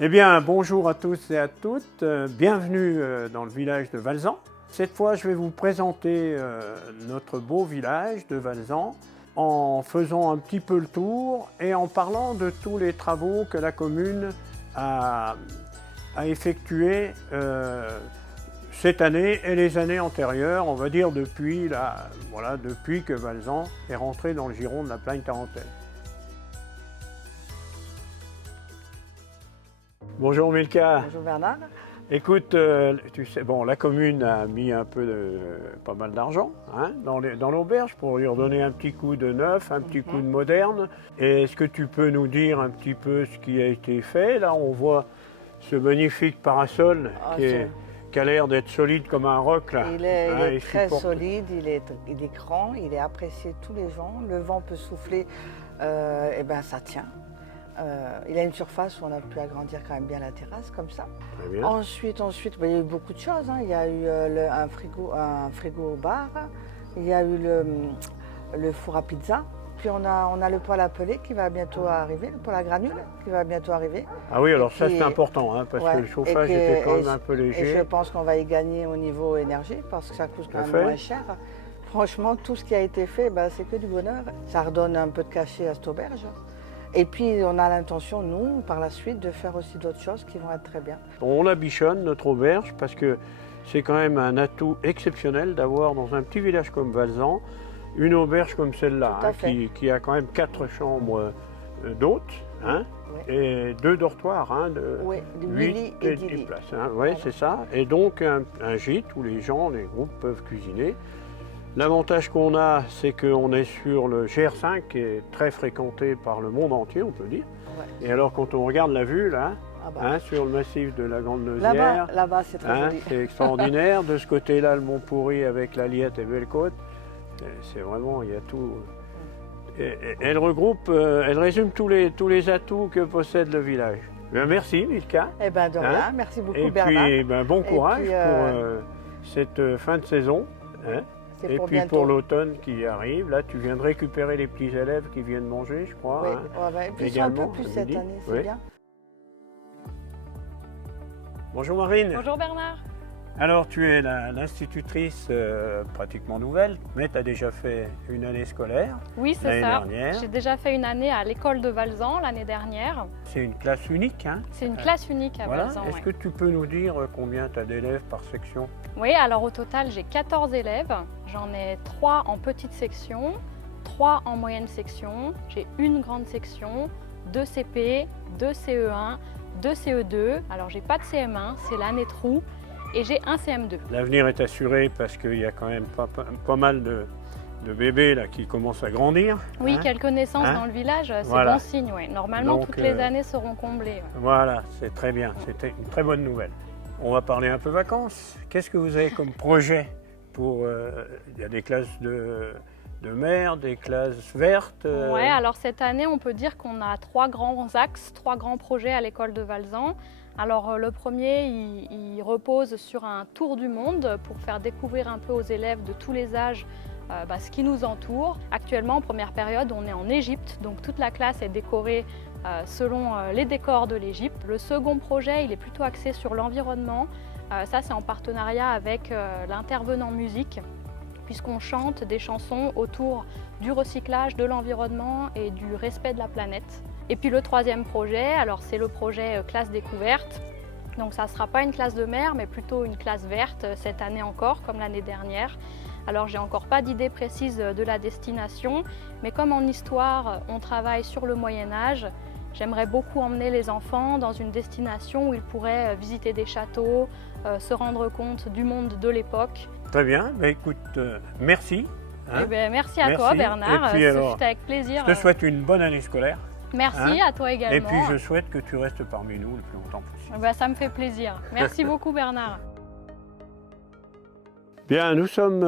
Eh bien, bonjour à tous et à toutes. Bienvenue dans le village de Valzan. Cette fois, je vais vous présenter notre beau village de Valzan en faisant un petit peu le tour et en parlant de tous les travaux que la commune a effectués cette année et les années antérieures, on va dire depuis que Valzan est rentré dans le giron de la Plagne tarentaine. Bonjour Milka. Bonjour Bernard. Écoute, tu sais, bon, la commune a mis pas mal d'argent dans l'auberge pour lui redonner un petit coup de neuf, un petit coup de moderne. Et est-ce que tu peux nous dire un petit peu ce qui a été fait? Là, on voit ce magnifique parasol qui a l'air d'être solide comme un roc. Là. Il est très solide, il est grand, il est apprécié de tous les gens. Le vent peut souffler, et ben ça tient. Il a une surface où on a pu agrandir quand même bien la terrasse comme ça. Très bien. Ensuite, il y a eu beaucoup de choses. Il y a eu un frigo bar, il y a eu le four à pizza. Puis on a le poêle à peler qui va bientôt arriver, le poêle à granules qui va bientôt arriver. Ah oui, alors ça c'est important, parce que le chauffage était quand même un peu léger. Et je pense qu'on va y gagner au niveau énergie parce que ça coûte quand même moins cher. Franchement, tout ce qui a été fait, c'est que du bonheur. Ça redonne un peu de cachet à cette auberge. Et puis on a l'intention, nous, par la suite, de faire aussi d'autres choses qui vont être très bien. On la bichonne, notre auberge, parce que c'est quand même un atout exceptionnel d'avoir dans un petit village comme Valzan, une auberge comme celle-là, qui a quand même 4 chambres d'hôtes, et 2 dortoirs, de 8 lits et 10 places. Oui, c'est ça. Et donc un gîte où les groupes peuvent cuisiner. L'avantage qu'on a, c'est qu'on est sur le GR5 qui est très fréquenté par le monde entier, on peut dire. Ouais. Et alors quand on regarde la vue là, sur le massif de la Grande Nausière, là-bas c'est très joli. C'est extraordinaire. De ce côté-là, le Mont Pourri avec la Liette et Belle-Côte, c'est vraiment, il y a tout. Et elle regroupe, elle résume tous les atouts que possède le village. Bien, merci Milka. Eh bien de rien, merci beaucoup Bernard. Et puis bon courage pour cette fin de saison. Et puis pour l'automne qui arrive, là tu viens de récupérer les petits élèves qui viennent manger, je crois. Oui, et puis également, un peu plus cette année, c'est bien. Bonjour Marine. Bonjour Bernard. Alors tu es l'institutrice pratiquement nouvelle, mais tu as déjà fait une année scolaire. Oui, c'est ça. J'ai déjà fait une année à l'école de Valzan l'année dernière. C'est une classe unique, C'est une classe unique à Valzan. Est-ce que tu peux nous dire combien tu as d'élèves par section? Oui, alors au total j'ai 14 élèves. J'en ai 3 en petite section, 3 en moyenne section. J'ai une grande section, 2 CP, 2 CE1, 2 CE2. Alors j'ai pas de CM1, c'est l'année trou. Et j'ai un CM2. L'avenir est assuré parce qu'il y a quand même pas mal de bébés là, qui commencent à grandir. Oui, quelques naissances dans le village, c'est bon signe. Ouais. Normalement, donc, toutes les années seront comblées. Voilà, c'est très bien. C'était une très bonne nouvelle. On va parler un peu vacances. Qu'est-ce que vous avez comme projet pour... Il y a des classes de mer, des classes vertes. Oui, alors cette année, on peut dire qu'on a 3 grands axes, 3 grands projets à l'école de Valzan. Alors le premier, il repose sur un tour du monde pour faire découvrir un peu aux élèves de tous les âges ce qui nous entoure. Actuellement, en première période, on est en Égypte, donc toute la classe est décorée selon les décors de l'Égypte. Le second projet, il est plutôt axé sur l'environnement. Ça, c'est en partenariat avec l'intervenant musique, puisqu'on chante des chansons autour du recyclage, de l'environnement et du respect de la planète. Et puis le troisième projet, alors c'est le projet classe découverte. Donc ça ne sera pas une classe de mer, mais plutôt une classe verte cette année encore, comme l'année dernière. Alors j'ai encore pas d'idée précise de la destination, mais comme en histoire, on travaille sur le Moyen-Âge, j'aimerais beaucoup emmener les enfants dans une destination où ils pourraient visiter des châteaux, se rendre compte du monde de l'époque. Très bien, écoute, merci. Merci à toi Bernard, c'était avec plaisir. Je te souhaite une bonne année scolaire. Merci à toi également. Et puis je souhaite que tu restes parmi nous le plus longtemps possible. Ça me fait plaisir. Merci beaucoup Bernard. Bien, nous sommes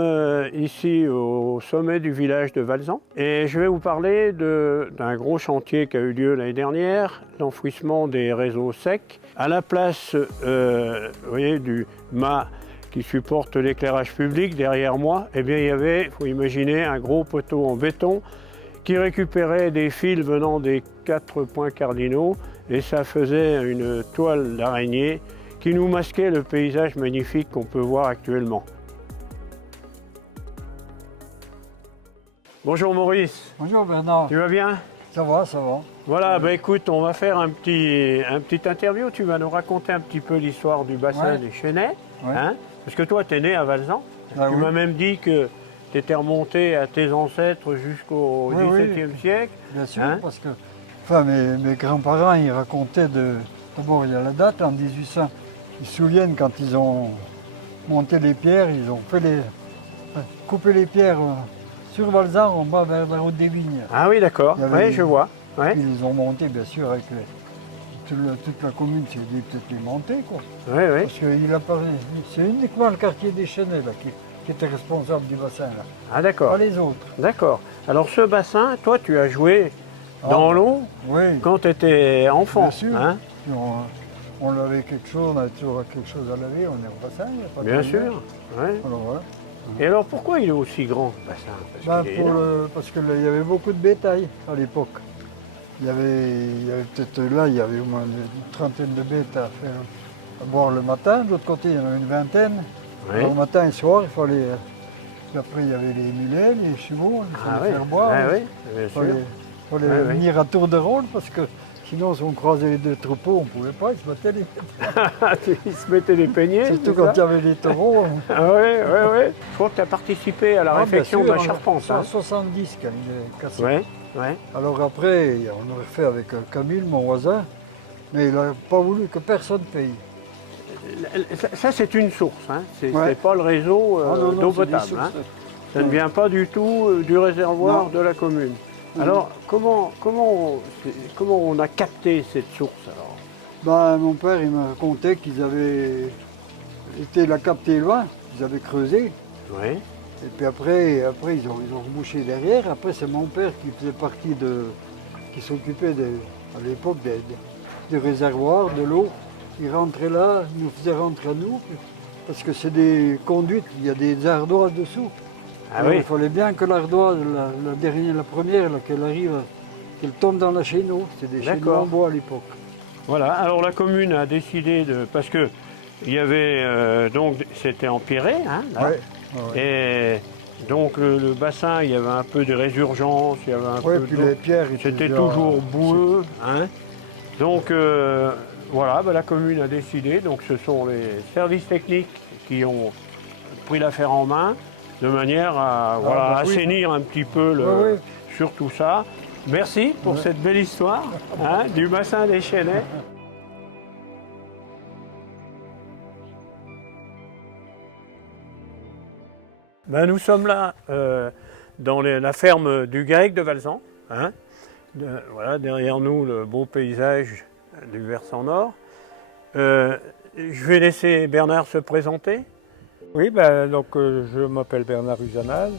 ici au sommet du village de Valzan et je vais vous parler d'un gros chantier qui a eu lieu l'année dernière, l'enfouissement des réseaux secs. À la place vous voyez, du mât qui supporte l'éclairage public derrière moi, eh bien, il y avait, il faut imaginer, un gros poteau en béton qui récupérait des fils venant des 4 points cardinaux et ça faisait une toile d'araignée qui nous masquait le paysage magnifique qu'on peut voir actuellement. Bonjour Maurice. Bonjour Bernard. Tu vas bien? Ça va, ça va. Voilà, bah écoute, on va faire un petit interview. Tu vas nous raconter un petit peu l'histoire du bassin des Chénets. Ouais. Hein? Parce que toi, tu es né à Valzan. Ah, tu m'as même dit que tu étais remonté à tes ancêtres jusqu'au XVIIe siècle. Bien sûr, Hein? parce que enfin, mes grands-parents, ils racontaient d'abord il y a la date, en 1800. Ils se souviennent quand ils ont monté les pierres, ils ont coupé les pierres sur Valzan en bas vers la route des Vignes. Ah oui, d'accord. Oui, je vois. Ouais. Puis ils ont monté, bien sûr, avec toute la commune, c'est peut-être les monter, quoi. Oui, oui. Parce que c'est uniquement le quartier des Chenets là, qui était responsable du bassin, là. Ah d'accord. Pas les autres. D'accord. Alors ce bassin, toi, tu as joué dans l'eau Oui. quand tu étais enfant. Bien sûr. Hein? Puis on lavait quelque chose, on avait toujours quelque chose à laver, on est au bassin, il n'y a pas de Bien problème. sûr. Ouais. Alors voilà. Et alors pourquoi il est aussi grand ce bassin? Parce qu'il est énorme. Parce qu'il y avait beaucoup de bétail à l'époque. Il y avait peut-être là, il y avait au moins une trentaine de bêtes à faire à boire le matin. De l'autre côté, il y en avait une vingtaine. Oui. Alors, le matin et soir, il fallait. Puis après, il y avait les mulets, les chevaux, il fallait faire boire. Ah oui, bien Il sûr. fallait Ouais, ouais. venir à tour de rôle parce que sinon, si on croisait les deux troupeaux, on ne pouvait pas, ils se battaient les Ils se mettaient les peignets. surtout c'est quand ça il y avait des taureaux. Ah oui, oui, oui. Je crois que tu as participé à la réfection de la charpente. En Hein? 70 quand il est cassé. Oui, oui. Alors après, on aurait fait avec Camille, mon voisin, mais il n'a pas voulu que personne paye. Ça, c'est une source. Hein? C'est Ouais. pas le réseau Ah non, non, d'eau c'est des potable. sources. Hein? Ça ne vient pas du tout du réservoir Non. de la commune. Alors, comment on a capté cette source alors? Ben, mon père il me racontait qu'ils avaient été la capter loin, ils avaient creusé. Oui. Et puis après ils ont rebouché derrière. Après, c'est mon père qui faisait partie qui s'occupait à l'époque des réservoirs, de l'eau. Il rentrait là, il nous faisait rentrer à nous, parce que c'est des conduites, il y a des ardoises dessous. Ah Alors, oui. il fallait bien que l'ardoise, la première, là, qu'elle arrive, qu'elle tombe dans la chéneau. C'était des chéneaux D'accord. en bois à l'époque. Voilà, alors la commune a décidé de. Parce que il y avait. Donc, c'était empiré, hein, là. Ouais. Ouais. Et donc, le bassin, il y avait un peu de résurgence, il y avait un Ouais, peu puis d'eau. les pierres, ils C'était faisaient, toujours boueux. Hein. Donc, voilà, la commune a décidé. Donc, ce sont les services techniques qui ont pris l'affaire en main de manière à bah oui. assainir un petit peu Ouais, ouais. sur tout ça. Merci pour cette belle histoire hein, du bassin des Chénets. Ben, nous sommes là dans la ferme du GAEC de Valzan. Hein. Voilà, derrière nous, le beau paysage du versant nord. Je vais laisser Bernard se présenter. Oui, donc je m'appelle Bernard Usanal.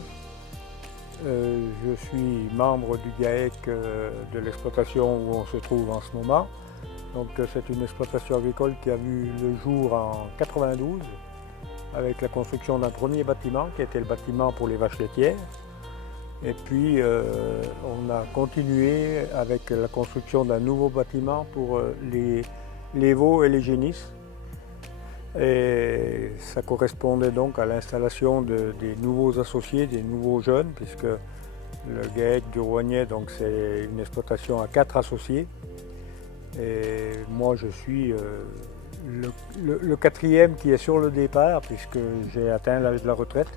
Je suis membre du GAEC de l'exploitation où on se trouve en ce moment. Donc c'est une exploitation agricole qui a vu le jour en 92 avec la construction d'un premier bâtiment qui était le bâtiment pour les vaches laitières. Et puis on a continué avec la construction d'un nouveau bâtiment pour les veaux et les génisses. Et ça correspondait donc à l'installation des nouveaux associés, des nouveaux jeunes, puisque le GAEC du Rouennais, donc c'est une exploitation à 4 associés. Et moi je suis le quatrième qui est sur le départ, puisque j'ai atteint l'âge de la retraite.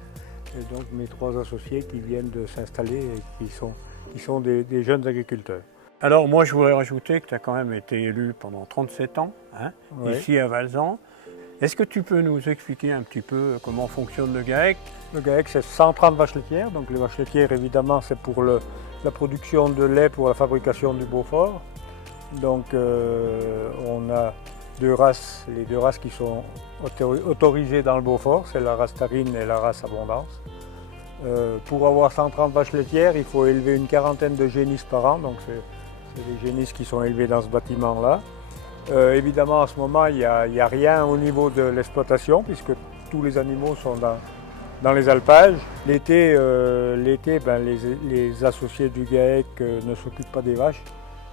Et donc mes 3 associés qui viennent de s'installer et qui sont des jeunes agriculteurs. Alors moi je voudrais rajouter que tu as quand même été élu pendant 37 ans, hein, Oui. ici à Valzan. Est-ce que tu peux nous expliquer un petit peu comment fonctionne le GAEC? Le GAEC, c'est 130 vaches laitières. Donc les vaches laitières, évidemment, c'est pour la production de lait pour la fabrication du Beaufort. Donc on a les 2 races qui sont autorisées dans le Beaufort, c'est la race Tarine et la race Abondance. Pour avoir 130 vaches laitières, il faut élever une quarantaine de génisses par an. Donc c'est des génisses qui sont élevées dans ce bâtiment-là. Évidemment, en ce moment, il n'y a rien au niveau de l'exploitation, puisque tous les animaux sont dans les alpages. L'été, ben, les associés du GAEC ne s'occupent pas des vaches.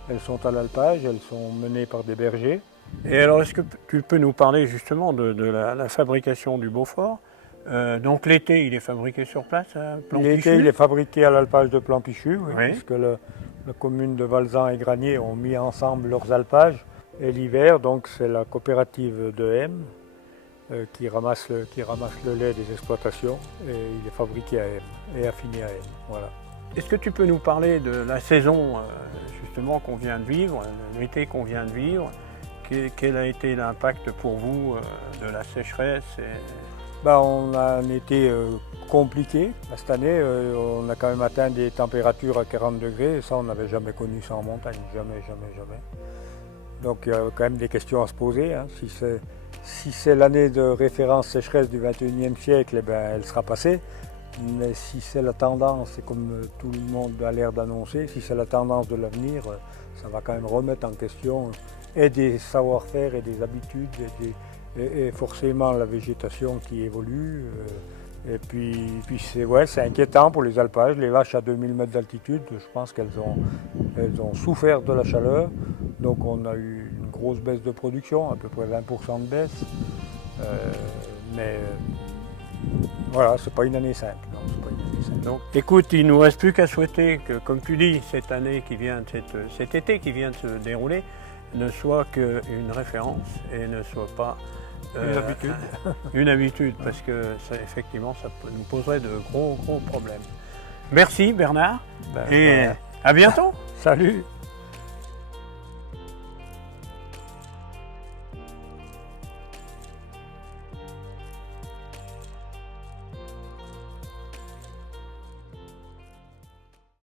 Elles sont à l'alpage, elles sont menées par des bergers. Et alors, est-ce que tu peux nous parler justement de la fabrication du Beaufort? Donc l'été, il est fabriqué sur place à Plan-Pichu? L'été, il est fabriqué à l'alpage de Plan-Pichu, oui, Oui. puisque la commune de Valzan et Granier ont mis ensemble leurs alpages. Et l'hiver, donc, c'est la coopérative de Hem qui ramasse le lait des exploitations et il est fabriqué à Hem et affiné à Hem. Voilà. Est-ce que tu peux nous parler de la saison justement qu'on vient de vivre, l'été qu'on vient de vivre? Quel a été l'impact pour vous de la sécheresse Ben, on a un été compliqué. Cette année, on a quand même atteint des températures à 40 degrés et ça, on n'avait jamais connu ça en montagne. Jamais, jamais, jamais. Donc il y a quand même des questions à se poser. Hein. Si c'est l'année de référence sécheresse du 21e siècle, eh ben, elle sera passée. Mais si c'est la tendance, et comme tout le monde a l'air d'annoncer, si c'est la tendance de l'avenir, ça va quand même remettre en question et des savoir-faire et des habitudes et forcément la végétation qui évolue. Et puis c'est inquiétant pour les alpages. Les vaches à 2000 mètres d'altitude, je pense qu'elles ont souffert de la chaleur. Donc on a eu une grosse baisse de production, à peu près 20% de baisse. Mais voilà, c'est pas une année simple. Non, c'est pas une année simple. Donc, écoute, il ne nous reste plus qu'à souhaiter que, comme tu dis, cette année qui vient, cet été qui vient de se dérouler, ne soit qu'une référence et ne soit pas une habitude. Une habitude, parce que ça, effectivement, ça nous poserait de gros problèmes. Merci Bernard, et à bientôt. Salut.